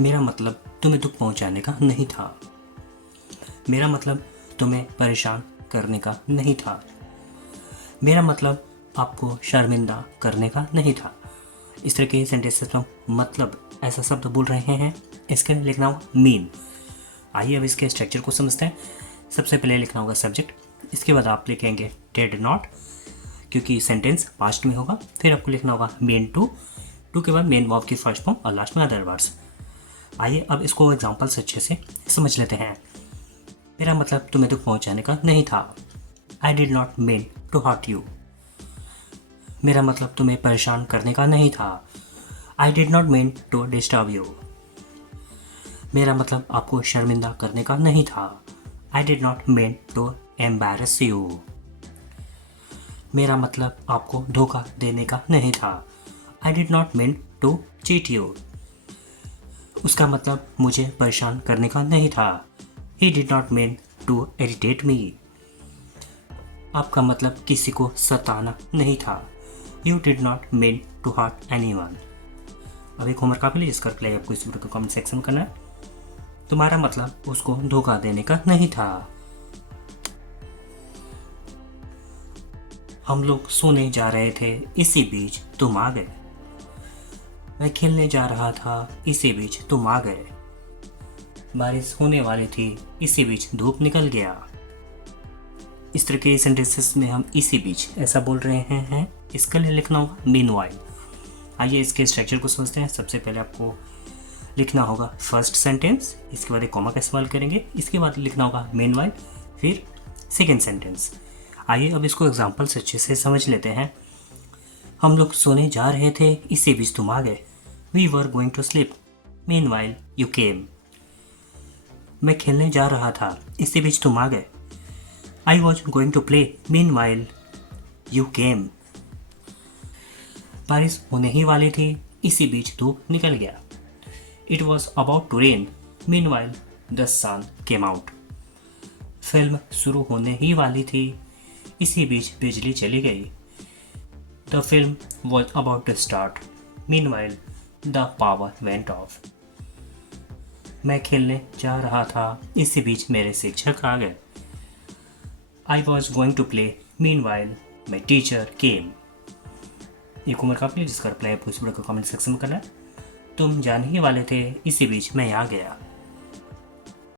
मेरा मतलब तुम्हें दुख पहुंचाने का नहीं था। मेरा मतलब तुम्हें परेशान करने का नहीं था। मेरा मतलब आपको शर्मिंदा करने का नहीं था। इस तरह के सेंटेंसेस में मतलब ऐसा शब्द बोल रहे हैं, इसके लिए लिखना होगा मीन। आइए अब इसके स्ट्रक्चर को समझते हैं। सबसे पहले लिखना होगा सब्जेक्ट, इसके बाद आप लिखेंगे डिड नॉट, क्योंकि सेंटेंस पास्ट में होगा। फिर आपको लिखना होगा मेन टू के बाद मेन वर्ब की फर्स्ट फॉर्म और लास्ट में अदर वर्ड्स। आइए अब इसको एग्जांपल से अच्छे से समझ लेते हैं। मेरा मतलब तुम्हें दुख पहुंचाने का नहीं था। I did not mean to hurt you. मेरा मतलब तुम्हें परेशान करने का नहीं था। I did not mean to disturb you. मेरा मतलब आपको शर्मिंदा करने का नहीं था। I did not mean to embarrass you. मेरा मतलब आपको धोखा देने का नहीं था। I did not mean to cheat you. उसका मतलब मुझे परेशान करने का नहीं था। He did not mean to irritate me. आपका मतलब किसी को सताना नहीं था। You did not mean to hurt anyone. अब एक होमवर्क आप लीजिए, इसका रिप्लाई आपको इस वीडियो को कमेंट सेक्शन में करना है। तुम्हारा मतलब उसको धोखा देने का नहीं था। हम लोग सोने जा रहे थे, इसी बीच तुम आ गए। मैं खेलने जा रहा था, इसी बीच तुम आ गए। बारिश होने वाली थी, इसी बीच धूप निकल गया। इस तरह के सेंटेंसेस में हम इसी बीच ऐसा बोल रहे हैं। इसके लिए लिखना होगा मीनवाइल। आइए इसके स्ट्रक्चर को समझते हैं। सबसे पहले आपको लिखना होगा फर्स्ट सेंटेंस, इसके बाद एक कॉमा का इस्तेमाल करेंगे, इसके बाद लिखना होगा मीनवाइल, फिर सेकेंड सेंटेंस। आइए अब इसको एग्जाम्पल से अच्छे से समझ लेते हैं। हम लोग सोने जा रहे थे, इसी बीच तुम आ गए। We were going to sleep, meanwhile you came. मैं खेलने जा रहा था, इसी बीच तुम आ गए। I was going to play, meanwhile you came. बारिश होने ही वाली थी, इसी बीच धूप निकल गया। It was about to rain, meanwhile the sun came out. Film शुरू होने ही वाली थी, इसी बीच बिजली चली गई। The film was about to start, meanwhile the power went off. मैं खेलने जा रहा था, इसी बीच मेरे शिक्षक आ गए। I was going to play, meanwhile my teacher came. एक होमवर्क आप लीजिए, जिसका रिप्लाई आपको इस वीडियो को कमेंट सेक्शन में करना है। तुम जाने ही वाले थे, इसी बीच मैं आ गया।